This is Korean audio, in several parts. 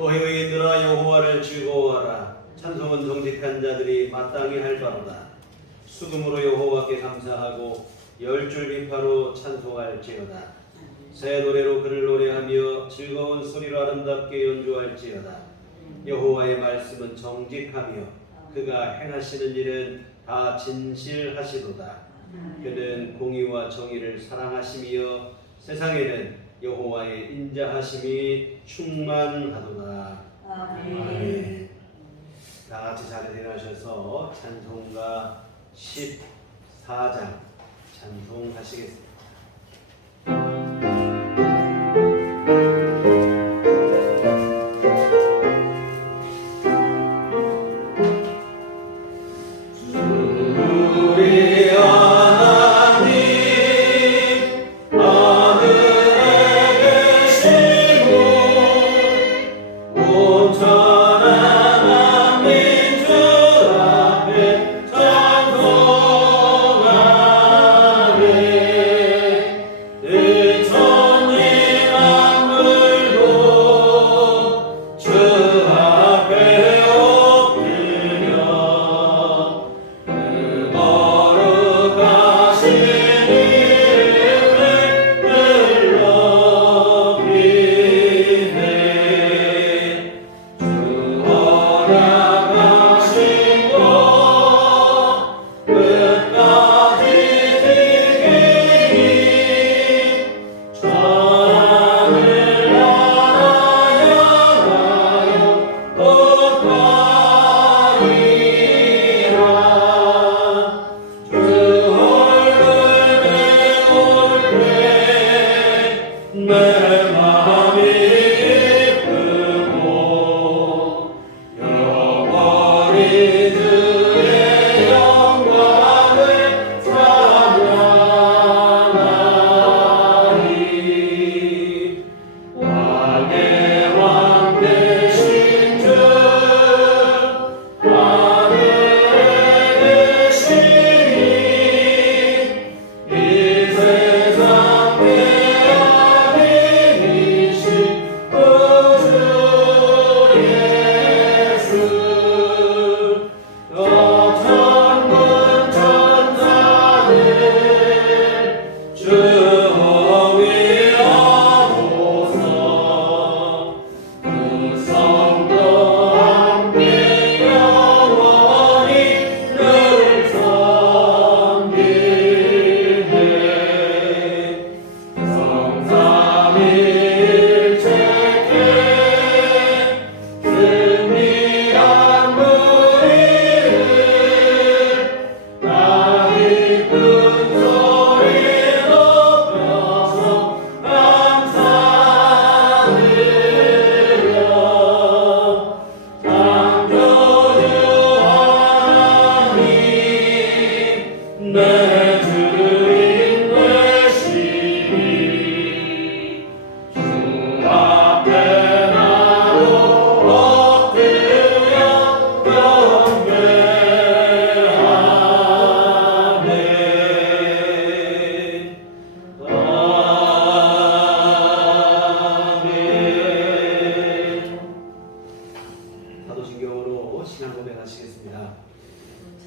또 의인들아 여호와를 즐거워하라. 찬송은 정직한 자들이 마땅히 할 바로다. 수금으로 여호와께 감사하고 열줄 비파로 찬송할지어다. 새 노래로 그를 노래하며 즐거운 소리로 아름답게 연주할지어다. 여호와의 말씀은 정직하며 그가 행하시는 일은 다 진실하시도다. 그는 공의와 정의를 사랑하시며 세상에는 여호와의 인자하심이 충만하도다. 아멘. 다 같이 자리에 일어나셔서 찬송가 14장 찬송하시겠습니다.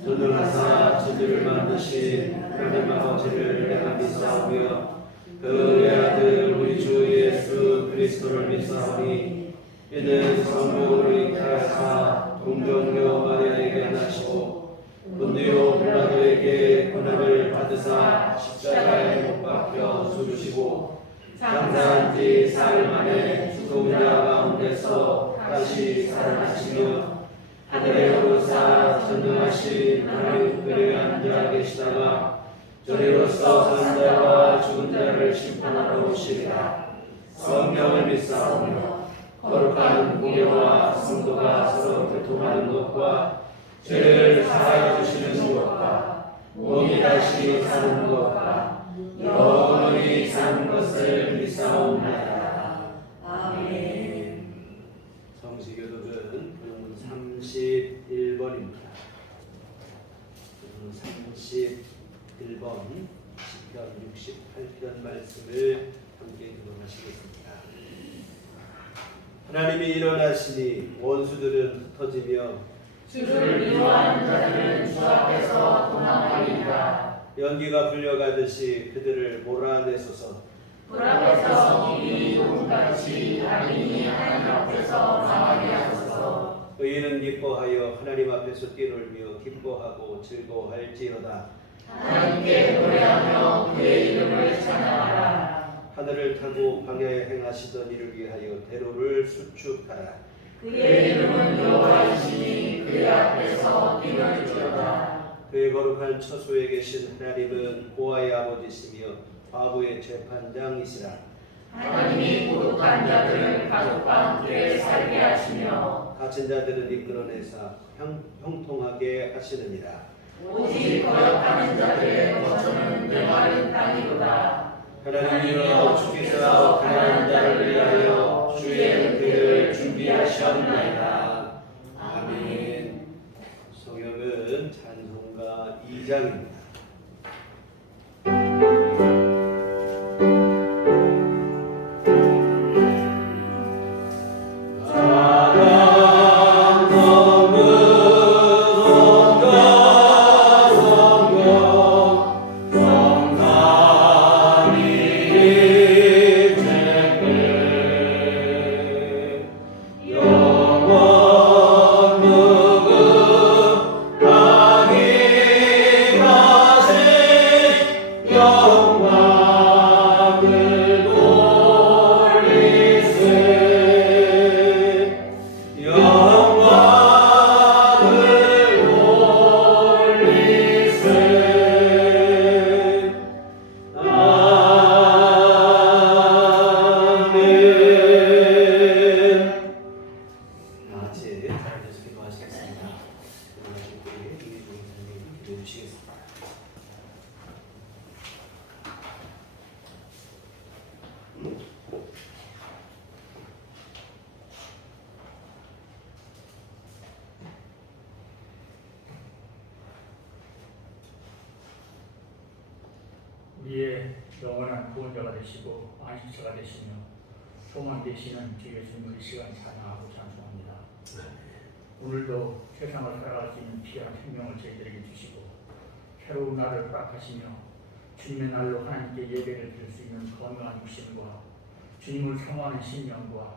전능하사 천지를 만드신 하나님 아버지를 내가 믿사오며 그의 아들 우리 주 예수 그리스도를 믿사오니 이는 성령으로 잉태하사 동정녀 마리아에게 나시고 본디오 빌라도에게 고난을 받으사 십자가에 못 박혀 죽으시고 장사한 지 사흘 만에 죽은 자 가운데서 다시 살아나시며 하늘에 오르사 전능하신 하나님 우편에 앉아 계시다가 저리로서 사는 자와 죽은 자를 심판하러 오시리라. 성령을 믿사오며 거룩한 공예와 성도가 서로 교통하는 것과 죄를 사하여 주시는 것과 몸이 다시 사는 것과 영원히 사는 것을 믿사옵나이다. 아멘. 성시교독은 본문 31번입니다. 31번 10편 68편 말씀을 함께 교독하시겠습니다. 하나님이 일어나시니 원수들은 흩어지며 주를 미워하는 자들은 주 앞에서 도망하리이다. 연기가 불려가듯이 그들을 몰아내소서. 불 앞에서 입이 녹음같이 악인이 하나님 앞에서 망하게 하소서. 의인은 기뻐하여 하나님 앞에서 뛰놀며 기뻐하고 즐거워할지어다. 하나님께 노래하며 그의 이름을 찬양하라. 하늘을 타고 광야에 행하시던 이를 위하여 대로를 수축하라. 그의 이름은 여호와이시니 그의 앞에서 뛰놀지어다. 그의 거룩한 처소에 계신 하나님은 고아의 아버지시며 과부의 재판장이시라. 하나님이 고독한 자들을 가족과 함께 살게 하시며 갇힌 자들은 이끌어내사 형통하게 하시느니라. 오직 거역하는 자들의 거처는 메마른 땅이로다. 하나님이여 주께서 가난한 자를 위하여 주의 은혜를 준비하셨나이다. 아멘. 성경은 찬송가 2장입니다. 우리의 영원한 구원자가 되시고 안식처가 되시며 소망 되시는 주 예수님을 이 시간 찬양하고 찬송합니다. 오늘도 세상을 살아갈 수 있는 귀한 생명을 저희들에게 주시고 새로운 날을 허락하시며 주님의 날로 하나님께 예배를 드릴 수 있는 건강한 육신과 주님을 사모하는 심령과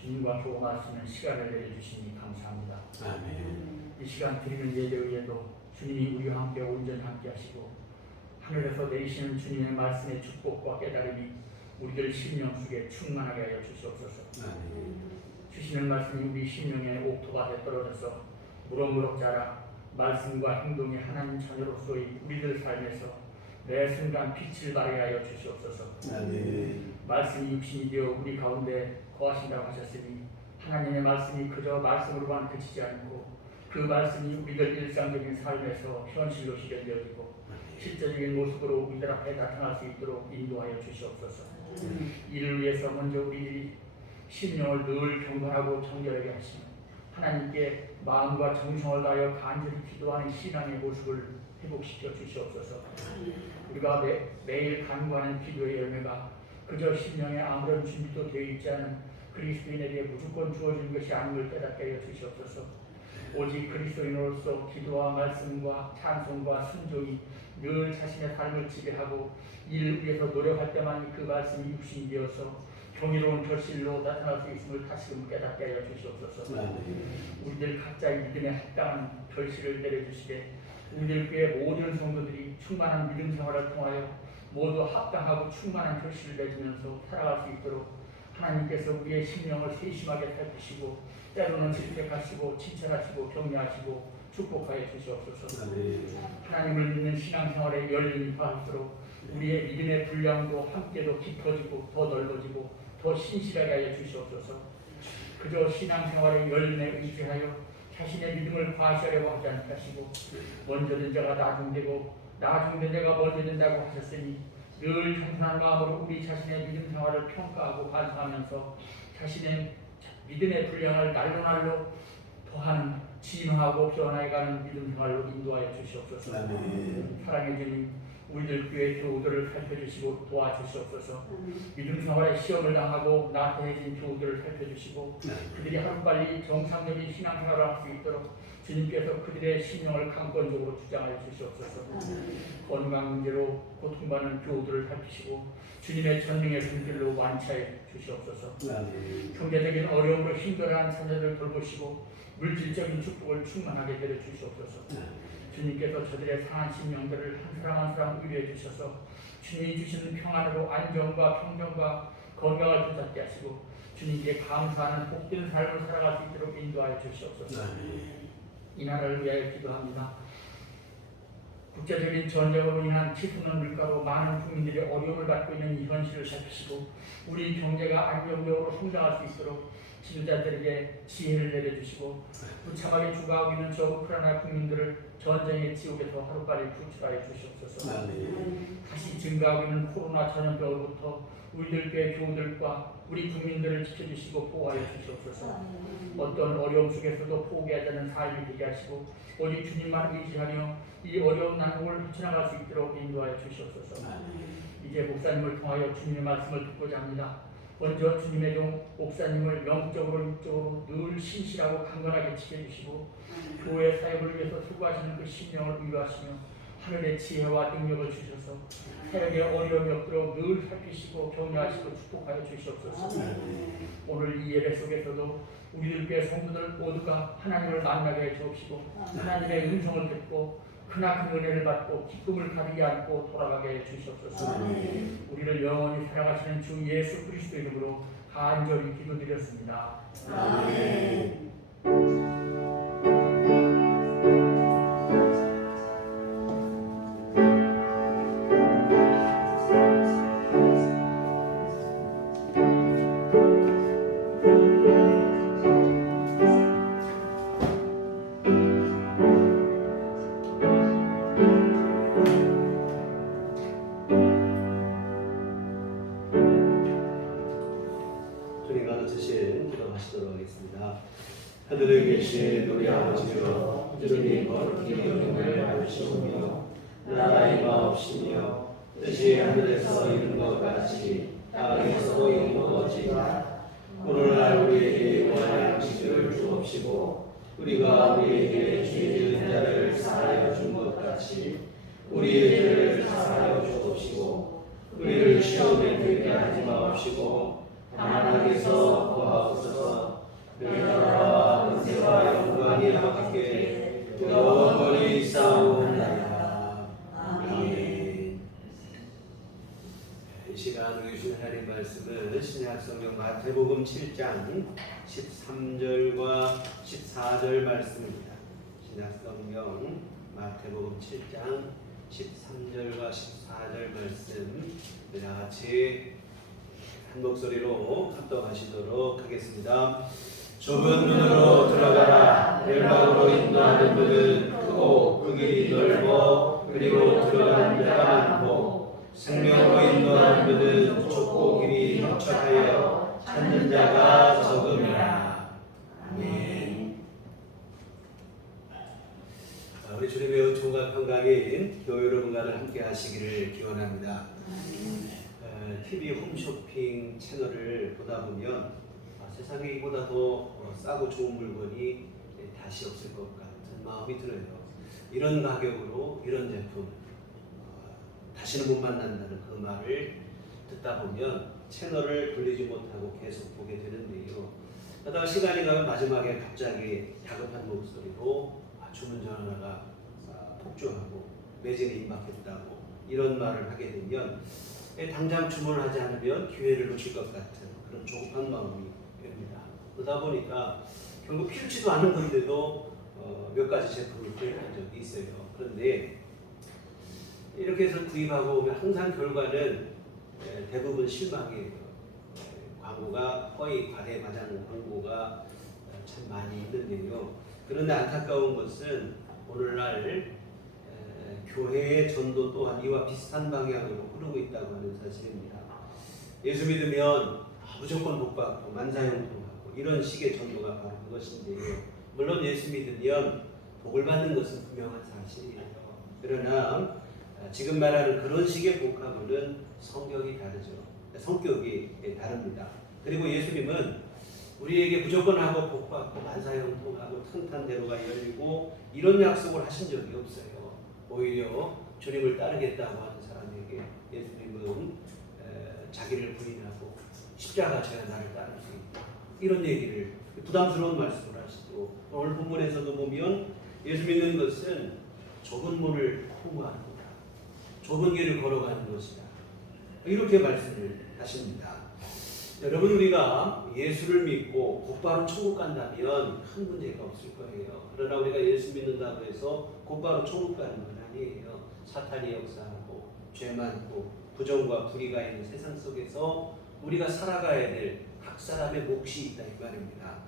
주님과 교감할 수 있는 시간을 내려주시니 감사합니다. 아멘. 이 시간 드리는 예배 위에도 주님이 우리와 함께 온전히 함께 하시고 하늘에서 내리시는 주님의 말씀의 축복과 깨달음이 우리들 심령 속에 충만하게 하여 주시옵소서. 아멘. 주시는 말씀이 우리 심령의 옥토밭에 떨어져서 무럭무럭 자라 말씀과 행동이 하나님 자녀로서의 우리들 삶에서 매 순간 빛을 발하게 하여 주시옵소서. 아멘. 말씀이 육신이 되어 우리 가운데 거하신다고 하셨으니 하나님의 말씀이 그저 말씀으로만 그치지 않고 그 말씀이 우리들 일상적인 삶에서 현실로 실현되어지고 실제적인 모습으로 우리들 앞에 나타날 수 있도록 인도하여 주시옵소서. 이를 위해서 먼저 우리들이 심령을 늘 경건하고 정결하게 하시며 하나님께 마음과 정성을 다하여 간절히 기도하는 신앙의 모습을 회복시켜 주시옵소서. 우리가 매일 간구하는 기도의 열매가 그저 심령에 아무런 준비도 되어 있지 않은 그리스도인에게 무조건 주어진 것이 아닌 걸 깨닫게 하여 주시옵소서. 오직 그리스도인으로서 기도와 말씀과 찬송과 순종이 늘 자신의 삶을 지배하고 이를 위해서 노력할 때만 그 말씀이 육신이 되어서 경이로운 결실로 나타날 수 있음을 다시금 깨닫게 하여 주시옵소서. 우리들 각자의 믿음에 합당한 결실을 내려주시되 우리들 교회 모든 성도들이 충만한 믿음 생활을 통하여 모두 합당하고 충만한 결실을 맺으면서 살아갈 수 있도록 하나님께서 우리의 심령을 세심하게 살피시고 때로는 질책하시고 칭찬하시고 격려하시고 축복하여 주시옵소서. 하나님을 믿는 신앙생활의 열림이 갈수록 우리의 믿음의 분량도 함께도 깊어지고 더 넓어지고 더 신실하게 하여 주시옵소서. 그저 신앙생활의 열림에 의지하여 자신의 믿음을 과시하려고 하지 않게 하시고 먼저 된 자가 나중되고 나중된 자가 먼저 된다고 하셨으니 늘 겸손한 마음으로 우리 자신의 믿음 생활을 평가하고 반성하면서 자신의 믿음의 분량을 날로 날로 더하는 진화하고 변화해가는 믿음 생활로 인도하여 주시옵소서. 사랑해 주님, 우리들 교회 교우들을 살펴주시고 도와주시옵소서. 믿음 생활에 시험을 당하고 나태해진 교우들을 살펴주시고 그들이 하루빨리 정상적인 신앙생활을 할 수 있도록 주님께서 그들의 심령을 강권적으로 주장하여 주시옵소서. 건강 문제로 고통받는 교우들을 살피시고 주님의 전능의 손길로 완치하여 주시옵소서. 경제적인 어려움으로 힘들어하는 자녀들을 돌보시고 물질적인 축복을 충만하게 내려 주시옵소서. 주님께서 저들의 상한 심령들을 한 사람 한 사람 위로해 주셔서 주님이 주시는 평안으로 안정과 평정과 건강을 되찾게 하시고 주님께 감사하는 복된 삶을 살아갈 수 있도록 인도하여 주시옵소서. 이 나라를 위하여 기도합니다. 국제적인 전쟁으로 인한 치솟는 물가로 많은 국민들이 어려움을 받고 있는 이 현실을 살피시고 우리 경제가 안정적으로 성장할 수 있도록 지도자들에게 지혜를 내려주시고 무참하게 죽어가고 있는 저 우크라이나 국민들을 전쟁의 지옥에서 하루빨리 구출하여 주시옵소서. 다시 증가하고 있는 코로나 전염병으로부터 우리들 교회 교우들과 우리 국민들을 지켜주시고 보호하여 주시옵소서. 어떤 어려움 속에서도 포기하지 않는 삶이 되게 하시고 오직 주님만 의지하며 이 어려운 난국을 헤쳐나갈 수 있도록 인도하여 주시옵소서. 이제 목사님을 통하여 주님의 말씀을 듣고자 합니다. 먼저 주님의 종 목사님을 영적으로 육적으로 늘 신실하고 강건하게 지켜주시고 교회 사역을 위해서 수고하시는 그 심령을 위로하시며 하늘의 지혜와 능력을 주셔서 사역의 어려움이 없도록 늘 살피시고 격려하시고 축복하여 주시옵소서. 오늘 이 예배 속에서도 우리들 교회 성도들 모두가 하나님을 만나게 해 주옵시고 하나님의 음성을 듣고 크나큰 은혜를 받고 기쁨을 가득히 안고 돌아가게 해 주시옵소서. 우리를 영원히 살아가시는 주 예수 그리스도 이름으로 간절히 기도드렸습니다. 아멘. 하늘에 계신 우리 아버지여, 이름이 거룩히 여김을 받으시오며 나라의 마옵시며 뜻이 하늘에서 이룬 것 같이 땅에서도 이루어지이다. 오늘날 우리에게 원하는 양식을 주옵시고 우리가 우리에게 죄 지은 자를 사하여 준 것 같이 우리의 죄를 사하여 주옵시고 우리를 시험에 들게 하지 마옵시고 다만 악에서 구하옵소서. 나라와 권세와 영광이 아버지께 영원히 싸우나이다. 아멘. 이 시간 우리 주신 하나님 말씀은 신약성경 마태복음 7장 13절과 14절 말씀입니다. 신약성경 마태복음 7장 13절과 14절 말씀 다 같이 한 목소리로 합독하시도록 하겠습니다. 좁은 문으로 들어가라. 멸망으로 인도하는 문은 크고 그 길이 넓어 그리고 들어가는 자가 많고 생명으로 인도하는 문은 좁고 길이 협착하여 찾는 자가 적음이라. 아멘. 우리 주님의 은총과 평강인 교회 여러분과를 함께 하시기를 기원합니다. TV 홈쇼핑 채널을 보다 보면 세상에 이보다 더 싸고 좋은 물건이 다시 없을 것 같은 마음이 들어요. 이런 가격으로 이런 제품 다시는 못 만난다는 그 말을 듣다 보면 채널을 돌리지 못하고 계속 보게 되는데요. 그러다가 시간이 가면 마지막에 갑자기 다급한 목소리로 주문 전화가 폭주하고 매진이 임박했다고 이런 말을 하게 되면 당장 주문을 하지 않으면 기회를 놓칠 것 같은 그런 조급한 마음이 됩니다. 그러다 보니까 결국 필요치도 않은 건데도 몇 가지 제품을 구입한 적이 있어요. 그런데 이렇게 해서 구입하고 오면 항상 결과는 대부분 실망이에요. 광고가 거의 과대마장 광고가 참 많이 있는데요. 그런데 안타까운 것은 오늘날 교회의 전도 또한 이와 비슷한 방향으로 흐르고 있다고 하는 사실입니다. 예수 믿으면 무조건 복받고 만사형통하고 이런 식의 전도가 바로 그것인데요. 물론 예수 믿으면 복을 받는 것은 분명한 사실이에요. 그러나 지금 말하는 그런 식의 복합은 성격이 다르죠. 성격이 다릅니다. 그리고 예수님은 우리에게 무조건 하고 복받고 만사형통하고 탄탄대로가 열리고 이런 약속을 하신 적이 없어요. 오히려 주님을 따르겠다고 하는 사람에게 예수님은 자기를 부인하고 십자가 져야 나를 따를 수 있다. 이런 얘기를 부담스러운 말씀을 하시고 오늘 본문에서도 보면 예수 믿는 것은 좁은 문을 통과하는 거다. 좁은 길을 걸어가는 것이다. 이렇게 말씀을 하십니다. 여러분 우리가 예수를 믿고 곧바로 천국 간다면 큰 문제가 없을 거예요. 그러나 우리가 예수 믿는다고 해서 곧바로 천국 가는 건 아니에요. 사탄이 역사하고 죄 많고 부정과 불의가 있는 세상 속에서 우리가 살아가야 될 각 사람의 몫이 있다 이 말입니다.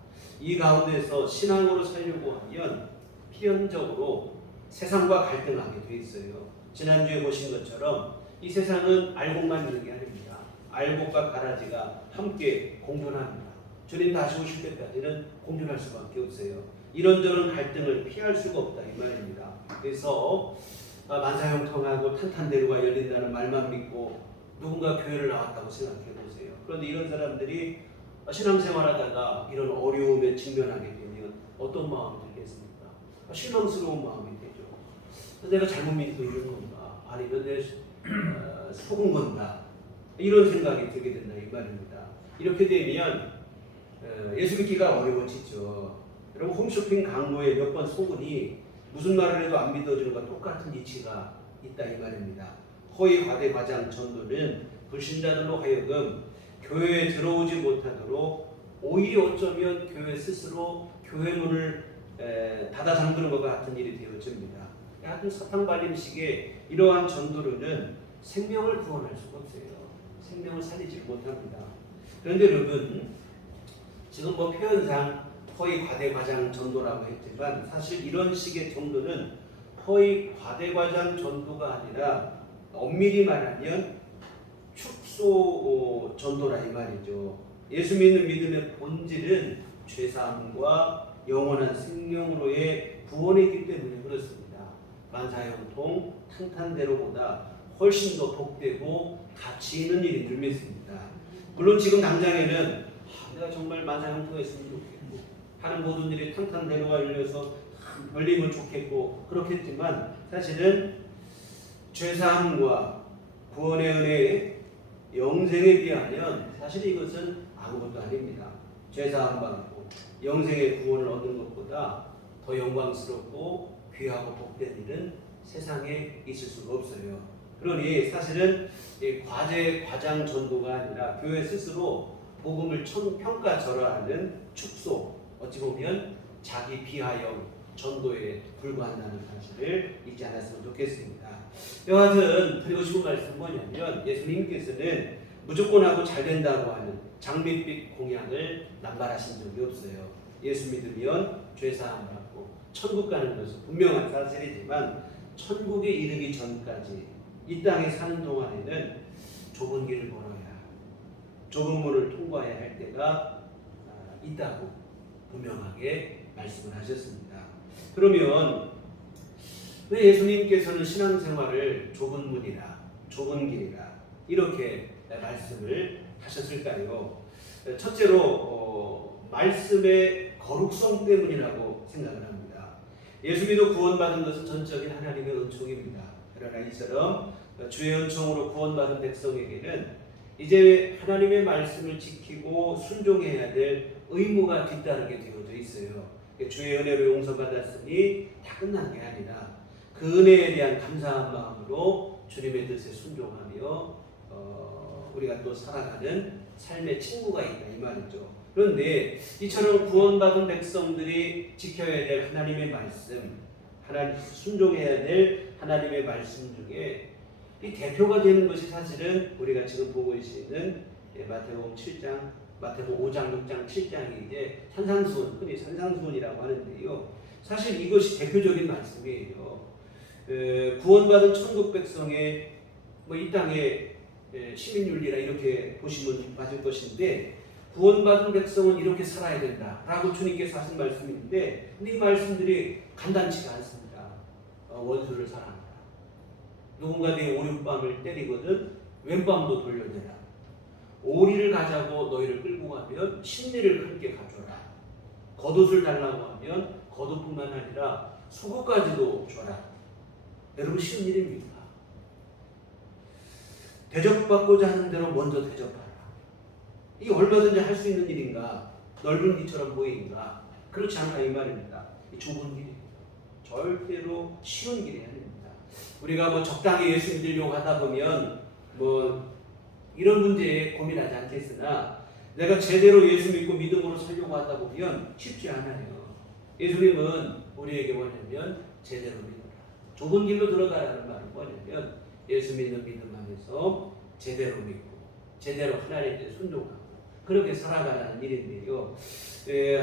이 가운데서 신앙으로 살려고 하면 필연적으로 세상과 갈등하게 돼 있어요. 지난주에 보신 것처럼 이 세상은 알곡만 있는 게 아닙니다. 알곡과 가라지가 함께 공존합니다. 주님 다시 오실 때까지는 공존할 수밖에 없어요. 이런저런 갈등을 피할 수가 없다 이 말입니다. 그래서 만사형통하고 탄탄대로가 열린다는 말만 믿고 누군가 교회를 나왔다고 생각해 보세요. 그런데 이런 사람들이 신앙생활하다가 이런 어려움에 직면하게 되면 어떤 마음이 들겠습니까? 실망스러운 마음이 되죠. 내가 잘못 믿고 있는 건가? 아니면 내 속은 건가? 이런 생각이 들게 된다 이 말입니다. 이렇게 되면 예수 믿기가 어려워지죠. 여러분 홈쇼핑 광고에 몇 번 속으니 무슨 말을 해도 안 믿어주는 것과 똑같은 이치가 있다 이 말입니다. 허위 과대 과장 전도는 불신자들로 하여금 교회에 들어오지 못하도록 오히려 어쩌면 교회 스스로 교회 문을 닫아 잠그는 것과 같은 일이 되어집니다. 하여튼 사탕발림식의 이러한 전도로는 생명을 구원할 수가 없어요. 생명을 살리지 못합니다. 그런데 여러분 지금 뭐 표현상 허위 과대과장 전도라고 했지만 사실 이런 식의 전도는 허위 과대과장 전도가 아니라 엄밀히 말하면 축소 전도라 이 말이죠. 예수 믿는 믿음의 본질은 죄사함과 영원한 생명으로의 구원이기 때문에 그렇습니다. 만사형통 탄탄대로보다 훨씬 더 복되고 가치 있는 일인 줄 믿습니다. 물론 지금 당장에는 내가 정말 만사형통했으면 좋겠고 하는 모든 일이 탄탄대로가 열려서 열리면 좋겠고 그렇겠지만 사실은 죄사함과 구원의 은혜의 영생에 비하면 사실 이것은 아무것도 아닙니다. 죄사함 받고 영생의 구원을 얻는 것보다 더 영광스럽고 귀하고 복된 일은 세상에 있을 수가 없어요. 그러니 사실은 과제 과장 전도가 아니라 교회 스스로 복음을 평가절하하는 축소, 어찌 보면 자기 비하형 전도에 불과한다는 사실을 잊지 않았으면 좋겠습니다. 여하튼 드리고 싶은 말씀은 뭐냐면 예수님께서는 무조건 하고 잘 된다고 하는 장밋빛 공약을 남발하신 적이 없어요. 예수 믿으면 죄사함 받고 천국 가는 것은 분명한 사실이지만 천국에 이르기 전까지 이 땅에 사는 동안에는 좁은 길을 걸어야 좁은 문을 통과해야 할 때가 있다고 분명하게 말씀을 하셨습니다. 그러면 왜 예수님께서는 신앙생활을 좁은 문이라 좁은 길이라 이렇게 말씀을 하셨을까요? 첫째로 말씀의 거룩성 때문이라고 생각을 합니다. 예수 믿어 구원받은 것은 전적인 하나님의 은총입니다. 그러나 이처럼 주의 은총으로 구원받은 백성에게는 이제 하나님의 말씀을 지키고 순종해야 될 의무가 뒤따르게 되어져 있어요. 주의 은혜로 용서받았으니 다 끝난 게 아니라 그 은혜에 대한 감사한 마음으로 주님의 뜻에 순종하며 우리가 또 살아가는 삶의 친구가 있다 이 말이죠. 그런데 이처럼 구원받은 백성들이 지켜야 될 하나님의 말씀, 하나님 순종해야 될 하나님의 말씀 중에 이 대표가 되는 것이 사실은 우리가 지금 보고 있는 마태복음 7장, 마태복음 5장, 6장, 7장이 이제 산상수훈, 흔히 산상수훈이라고 하는데요. 사실 이것이 대표적인 말씀이에요. 구원받은 천국 백성의 이 땅의 시민윤리라 이렇게 보시면 맞을 것인데 구원받은 백성은 이렇게 살아야 된다라고 주님께서 하신 말씀인데 근데 이 말씀들이 간단치가 않습니다. 원수를 사랑하라. 누군가 내 오른밤을 때리거든 왼밤도 돌려내라. 오리를 가자고 너희를 끌고 가면 신리를 함께 가져라. 겉옷을 달라고 하면 겉옷뿐만 아니라 속옷까지도 줘라. 여러분 쉬운 일입니까? 대접받고자 하는 대로 먼저 대접하라. 이게 얼마든지 할 수 있는 일인가? 넓은 길처럼 보이는가? 그렇지 않다 이 말입니다. 이 좁은 길이에요. 절대로 쉬운 길이 아닙니다. 우리가 뭐 적당히 예수 믿으려고 하다 보면 뭐 이런 문제에 고민하지 않겠으나 내가 제대로 예수 믿고 믿음으로 살려고 하다 보면 쉽지 않아요. 예수님은 우리에게 뭐냐면 제대로 믿어라. 좁은 길로 들어가라는 말은 뭐냐면 예수 믿는 믿음 안에서 제대로 믿고 제대로 하나님께 순종하고 그렇게 살아가는 일인데요.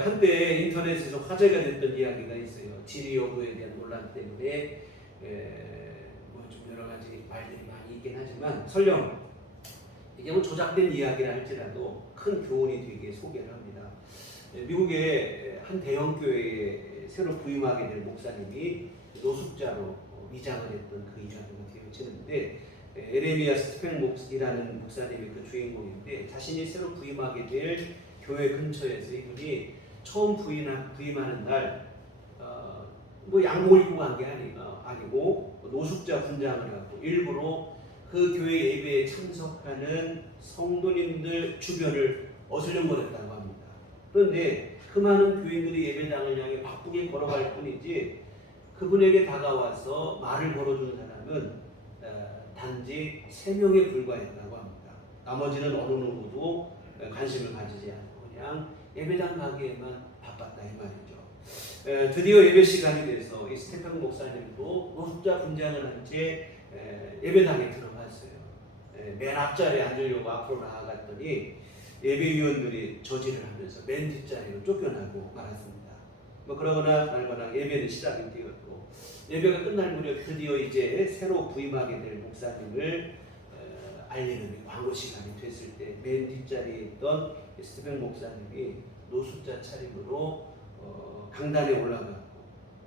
한때 인터넷에서 화제가 됐던 이야기가 있어요. 진위 여부에 대한 논란 때문에 뭐 좀 여러 가지 말들이 많이 있긴 하지만 설령 이게 뭐 조작된 이야기라 할지라도 큰 교훈이 되게 소개를 합니다. 미국의 한 대형 교회에 새로 부임하게 될 목사님이 노숙자로 위장을 했던 그 이야기가 되어지는데 에레미야 스티펜목이라는 목사님이 그 주인공인데 자신이 새로 부임하게 될 교회 근처에서 이분이 처음 부임하는 날 뭐 양복을 입고 간 게 아니고 노숙자 분장을 하고 일부러 그 교회 예배에 참석하는 성도님들 주변을 어슬렁거렸다고 합니다. 그런데 그 많은 교인들이 예배당을 향해 바쁘게 걸어갈 뿐이지 그분에게 다가와서 말을 걸어준 사람은 단지 3명에 불과했다고 합니다. 나머지는 어느 누구도 관심을 가지지 않고 그냥 예배당 가기에만 바빴다 이 말이죠. 드디어 예배 시간이 돼서 이 스테판 목사님도 노숙자 분장을 한 채 예배당에 들어갔어요. 맨 앞자리에 앉으려고 앞으로 나아갔더니 예배위원들이 저지를 하면서 맨 뒷자리로 쫓겨나고 말았습니다. 뭐 그러거나 말거나 예배는 시작이 되었고 예배가 끝날 무렵 드디어 이제 새로 부임하게 될 목사님을 알리는 광고 시간이 됐을 때 맨 뒷자리에 있던 스티븐 목사님이 노숙자 차림으로 강단에 올라갔고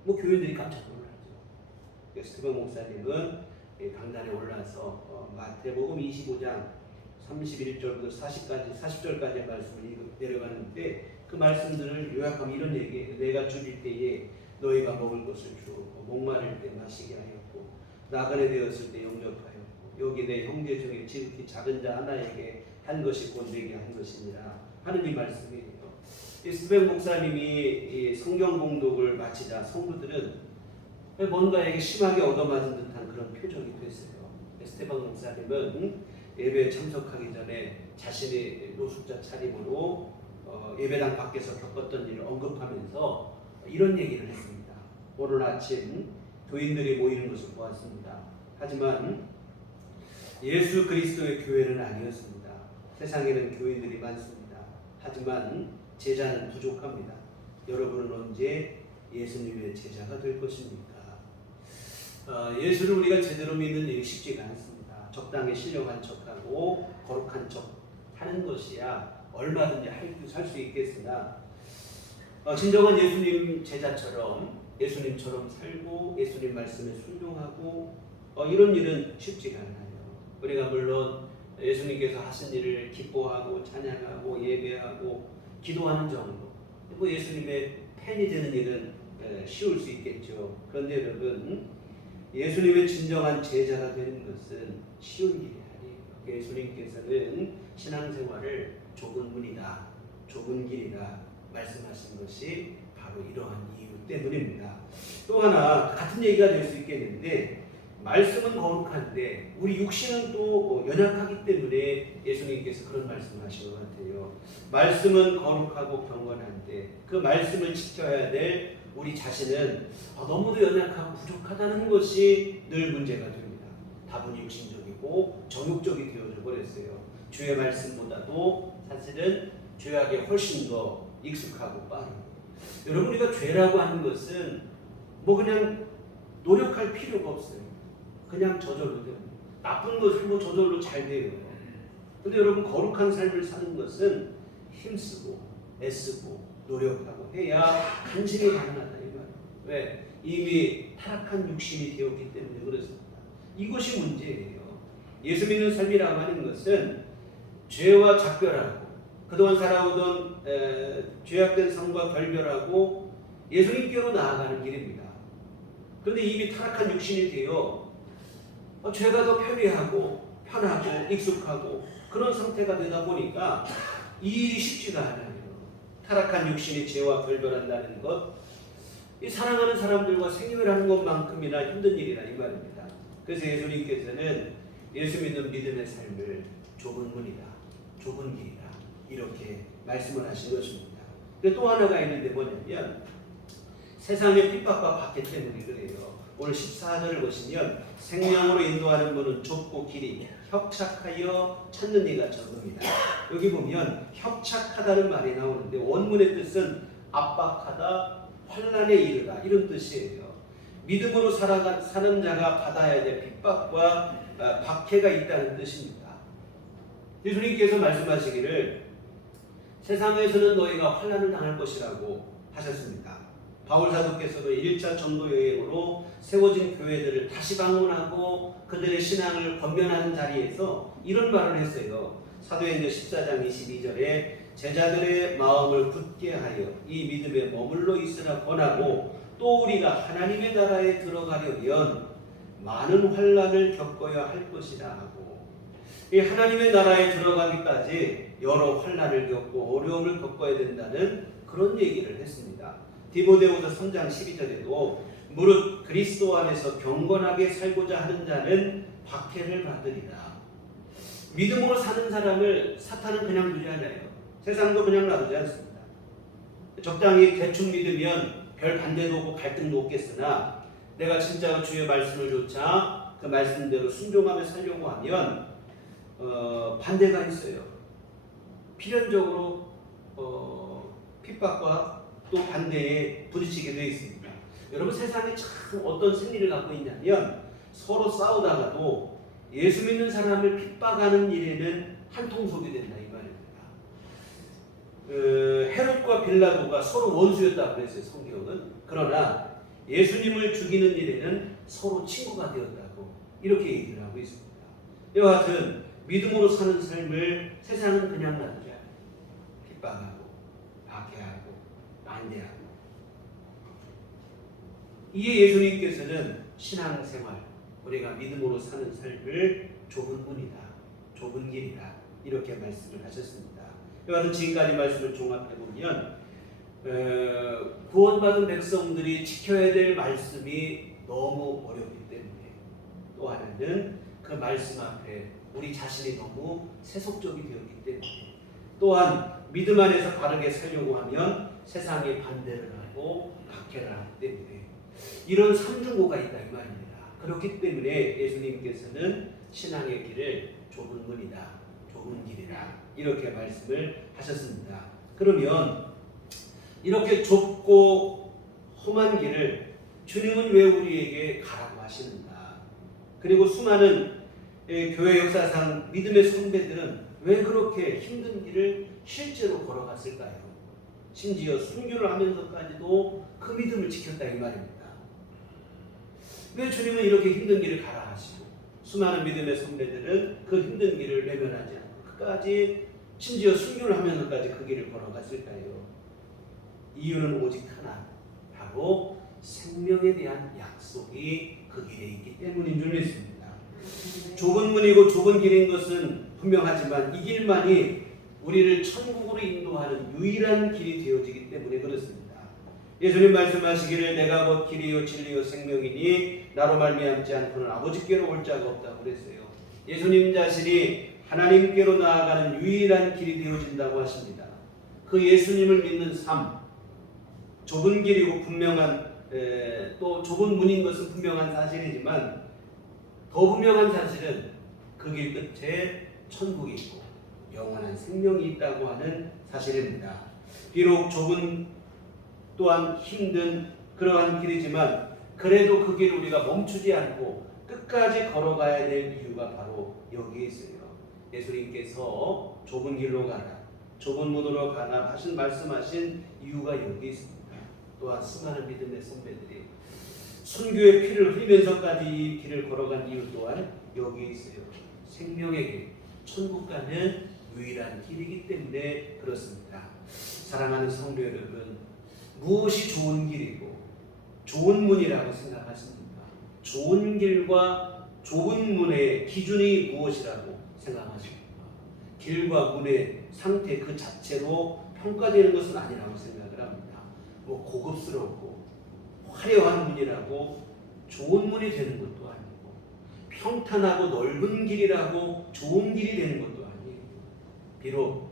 뭐 교인들이 깜짝 놀랐죠. 스티븐 목사님은 강단에 올라서 마태복음 25장 31절부터 40절까지의 말씀을 내려가는데 그 말씀들을 요약하면 이런 얘기예요. 내가 죽일 때에 너희가 먹을 것을 주었고 목마를 때 마시게 하였고 나그네 되었을 때 영접하였고 여기 내 형제 중에 지극히 작은 자 하나에게 한 것이 곧 내게 한 것이니라 하는 이 말씀이에요. 스티븐 목사님이 성경 공독을 마치자 성도들은 뭔가에게 심하게 얻어맞은 듯한 그런 표정이 됐어요. 스티븐 목사님은 예배에 참석하기 전에 자신의 노숙자 차림으로 예배당 밖에서 겪었던 일을 언급하면서 이런 얘기를 했습니다. 오늘 아침 교인들이 모이는 것을 보았습니다. 하지만 예수 그리스도의 교회는 아니었습니다. 세상에는 교인들이 많습니다. 하지만 제자는 부족합니다. 여러분은 언제 예수님의 제자가 될 것입니까? 예수를 우리가 제대로 믿는 일이 쉽지가 않습니다. 적당히 신령한 척하고 거룩한 척 하는 것이야 얼마든지 할 수 있겠으나 진정한 예수님 제자처럼 예수님처럼 살고 예수님 말씀에 순종하고 이런 일은 쉽지가 않아요. 우리가 물론 예수님께서 하신 일을 기뻐하고 찬양하고 예배하고 기도하는 정도 뭐 예수님의 팬이 되는 일은 쉬울 수 있겠죠. 그런데 여러분 예수님의 진정한 제자가 되는 것은 쉬운 일이 아니에요. 예수님께서는 신앙생활을 좁은 문이다, 좁은 길이다 말씀하신 것이 바로 이러한 이유 때문입니다. 또 하나 같은 얘기가 될 수 있겠는데 말씀은 거룩한데 우리 육신은 또 연약하기 때문에 예수님께서 그런 말씀을 하신 것 같아요. 말씀은 거룩하고 경건한데 그 말씀을 지켜야 될 우리 자신은 너무도 연약하고 부족하다는 것이 늘 문제가 됩니다. 다분히 육신적이고 정욕적이 되어져 버렸어요. 주의 말씀보다도 사실은 죄악에 훨씬 더 익숙하고 빠르고 여러분 우리가 죄라고 하는 것은 뭐 그냥 노력할 필요가 없어요. 그냥 저절로 돼요. 나쁜 것을 뭐 저절로 잘 돼요. 근데 여러분 거룩한 삶을 사는 것은 힘쓰고 애쓰고 노력하고 해야 간신히 가능하다 이 말이에요. 왜? 이미 타락한 육신이 되었기 때문에 그렇습니다. 이것이 문제예요. 예수 믿는 삶이라고 하는 것은 죄와 작별하고 그동안 살아오던 죄악된 삶과 결별하고 예수님께로 나아가는 길입니다. 그런데 이미 타락한 육신이 되어 죄가 더 편리하고 편하고 익숙하고 그런 상태가 되다 보니까 이 일이 쉽지가 않아요. 타락한 육신이 죄와 결별한다는 것, 이 사랑하는 사람들과 생활을 하는 것만큼이나 힘든 일이라 이 말입니다. 그래서 예수님께서는 예수 믿는 믿음의 삶을 좁은 문이다, 좁은 길이다 이렇게 말씀을 하신 것입니다. 근데 또 하나가 있는데 뭐냐면 세상의 핍박과 박해 때문에 그래요. 오늘 14절을 보시면 생명으로 인도하는 문은 좁고 길이 협착하여 찾는 이가 적습니다. 여기 보면 협착하다는 말이 나오는데 원문의 뜻은 압박하다, 환난에 이르다 이런 뜻이에요. 믿음으로 사는 자가 받아야 될 핍박과 박해가 있다는 뜻입니다. 예수님께서 말씀하시기를 세상에서는 너희가 환난을 당할 것이라고 하셨습니다. 바울 사도께서도 1차 전도 여행으로 세워진 교회들을 다시 방문하고 그들의 신앙을 권면하는 자리에서 이런 말을 했어요. 사도행전 14장 22절에 제자들의 마음을 굳게 하여 이 믿음에 머물러 있으라 권하고 또 우리가 하나님의 나라에 들어가려면 많은 환난을 겪어야 할 것이라 하고 이 하나님의 나라에 들어가기까지 여러 환난을 겪고 어려움을 겪어야 된다는 그런 얘기를 했습니다. 디모데후서 3장 12절에도 무릇 그리스도 안에서 경건하게 살고자 하는 자는 박해를 받으리라. 믿음으로 사는 사람을 사탄은 그냥 두지 않아요. 세상도 그냥 놔두지 않습니다. 적당히 대충 믿으면 별 반대도 없고 갈등도 없겠으나 내가 진짜 주의 말씀을 좇아 그 말씀대로 순종하며 살려고 하면 반대가 있어요. 필연적으로 핍박과 또 반대에 부딪히게 되어 있습니다. 여러분 세상에 참 어떤 생리를 갖고 있냐면 서로 싸우다가도 예수 믿는 사람을 핍박하는 일에는 한통속이 된다 이 말입니다. 헤롯과 빌라도가 서로 원수였다고 그랬어요 성경은. 그러나 예수님을 죽이는 일에는 서로 친구가 되었다고 이렇게 얘기를 하고 있습니다. 여하튼 믿음으로 사는 삶을 세상은 그냥 놔두지 않아요. 핍박하고 박해하고 반대하고. 이에 예수님께서는 신앙생활 우리가 믿음으로 사는 삶을 좁은 문이다, 좁은 길이다 이렇게 말씀을 하셨습니다. 여하튼 지금까지 말씀을 종합해보면 구원받은 백성들이 지켜야 될 말씀이 너무 어렵기 때문에 또 하나는 그 말씀 앞에 우리 자신이 너무 세속적이 되었기 때문에 또한 믿음 안에서 바르게 살려고 하면 세상에 반대를 하고 박해를 하기 때문에 이런 삼중고가 있다 이 말입니다. 그렇기 때문에 예수님께서는 신앙의 길을 좁은 문이다, 좁은 길이다 이렇게 말씀을 하셨습니다. 그러면 이렇게 좁고 험한 길을 주님은 왜 우리에게 가라고 하시는가? 그리고 수많은 교회 역사상 믿음의 선배들은 왜 그렇게 힘든 길을 실제로 걸어갔을까요? 심지어 순교를 하면서까지도 그 믿음을 지켰다 이 말입니다. 왜 주님은 이렇게 힘든 길을 가라 하시고 수많은 믿음의 선배들은 그 힘든 길을 외면하지 않고 끝까지 심지어 순교를 하면서까지 그 길을 걸어갔을까요? 이유는 오직 하나, 바로 생명에 대한 약속이 그 길에 있기 때문인 줄 믿습니다. 좁은 문이고 좁은 길인 것은 분명하지만 이 길만이 우리를 천국으로 인도하는 유일한 길이 되어지기 때문에 그렇습니다. 예수님 말씀하시기를 내가 곧 길이요 진리요 생명이니 나로 말미암지 않고는 아버지께로 올 자가 없다고 그랬어요. 예수님 자신이 하나님께로 나아가는 유일한 길이 되어진다고 하십니다. 그 예수님을 믿는 삶, 좁은 길이고 분명한 또 좁은 문인 것은 분명한 사실이지만 더 분명한 사실은 그 길 끝에 천국이 있고 영원한 생명이 있다고 하는 사실입니다. 비록 좁은 또한 힘든 그러한 길이지만 그래도 그 길을 우리가 멈추지 않고 끝까지 걸어가야 될 이유가 바로 여기에 있어요. 예수님께서 좁은 길로 가라, 좁은 문으로 가라 말씀하신 이유가 여기 있습니다. 또한 수많은 믿음의 선배들이 순교의 피를 흘리면서까지 이 길을 걸어간 이유 또한 여기에 있어요. 생명의 길, 천국 가는 유일한 길이기 때문에 그렇습니다. 사랑하는 성도 여러분, 무엇이 좋은 길이고 좋은 문이라고 생각하십니까? 좋은 길과 좁은 문의 기준이 무엇이라고 생각하십니까? 길과 문의 상태 그 자체로 평가되는 것은 아니라고 생각을 합니다. 뭐 고급스럽고 화려한 문이라고 좋은 문이 되는 것도 아니고, 평탄하고 넓은 길이라고 좋은 길이 되는 것도 아니에요. 비록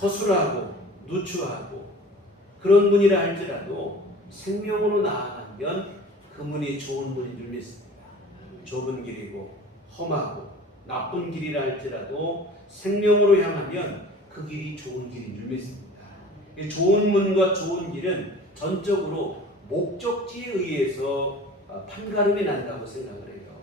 허술하고 누추하고 그런 문이라 할지라도 생명으로 나아가면 그 문이 좋은 문인 줄 믿습니다. 좁은 길이고 험하고 나쁜 길이라 할지라도 생명으로 향하면 그 길이 좋은 길인 줄 믿습니다. 이 좋은 문과 좋은 길은 전적으로 목적지에 의해서 판가름이 난다고 생각을 해요.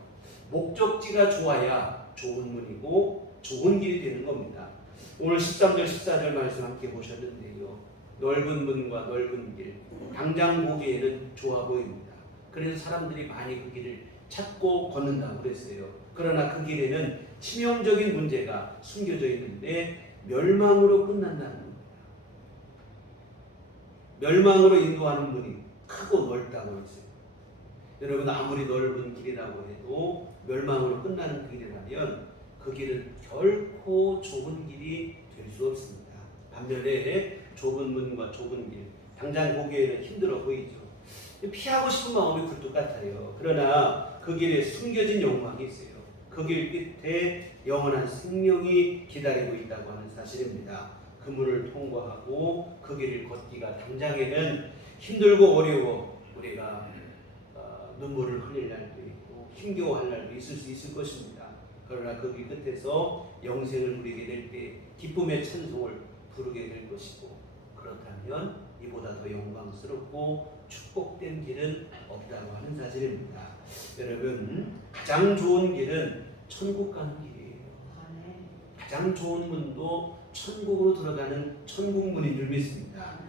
목적지가 좋아야 좋은 문이고 좋은 길이 되는 겁니다. 오늘 13절 14절 말씀 함께 보셨는데요. 넓은 문과 넓은 길, 당장 보기에는 좋아 보입니다. 그래서 사람들이 많이 그 길을 찾고 걷는다고 그랬어요. 그러나 그 길에는 치명적인 문제가 숨겨져 있는데 멸망으로 끝난다는 겁니다. 멸망으로 인도하는 문이 크고 넓다고 했어요. 여러분, 아무리 넓은 길이라고 해도 멸망으로 끝나는 길이라면 그 길은 결코 좁은 길이 될 수 없습니다. 반면에 좁은 문과 좁은 길, 당장 보기에는 힘들어 보이죠. 피하고 싶은 마음이 굴뚝 같아요. 그러나 그 길에 숨겨진 영광이 있어요. 그 길 끝에 영원한 생명이 기다리고 있다고 하는 사실입니다. 그 문을 통과하고 그 길을 걷기가 당장에는 힘들고 어려워 우리가 눈물을 흘릴 날도 있고 힘겨워할 날도 있을 수 있을 것입니다. 그러나 그 길 끝에서 영생을 누리게 될 때 기쁨의 찬송을 부르게 될 것이고, 그렇다면 이보다 더 영광스럽고 축복된 길은 없다고 하는 사실입니다. 여러분, 가장 좋은 길은 천국 가는 길이에요. 가장 좋은 문도 천국으로 들어가는 천국 문인 줄 믿습니다.